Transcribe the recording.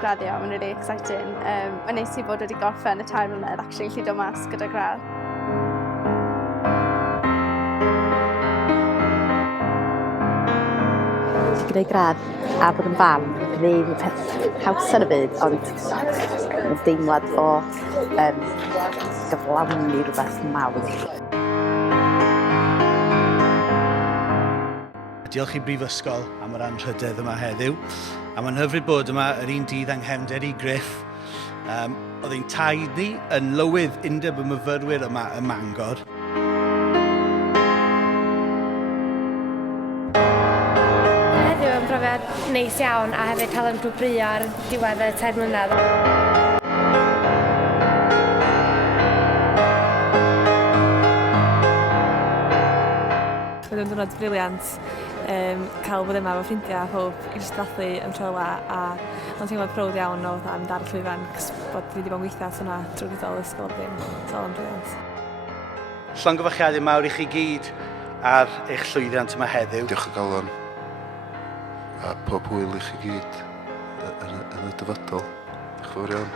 graddio, mae'n really exciting. Mae'n neis i fod wedi gorffen y 3 mlynedd, actually, gallu dod mas gyda gradd. Gwneud gradd a bod yn fam ddim y peth haws ar y byd, ond yn deimlad o gyflawni rhywbeth mawr. Diolch i Brifysgol am yr anrhydedd yma heddiw. A mae'n hyfryd bod yma yr un dydd yng nghefnder i Griff. Oedd ein taid ni yn lywydd undeb y myfyrwyr yma ym Mangor. Heddiw yn brofiad neis iawn a hefyd cael yn gwbrio ar diwedd y 3 mlynedd. Oedd yn diwrnod briliant, cael bod yma efo ffrindiau a pob i gystadlu yn trela a mae'n teimlad prowd iawn o mynd ar y llwyfan cos bod fi wedi bod yn gweithio at hwnna trwy gydol ysgol ddim tol yn briliant. Llongyfarchiadau mawr i chi gyd ar eich llwyddiant yma heddiw. Diolch o galon a pob hwyl i chi gyd yn y dyfodol. Diolch yn fawr iawn.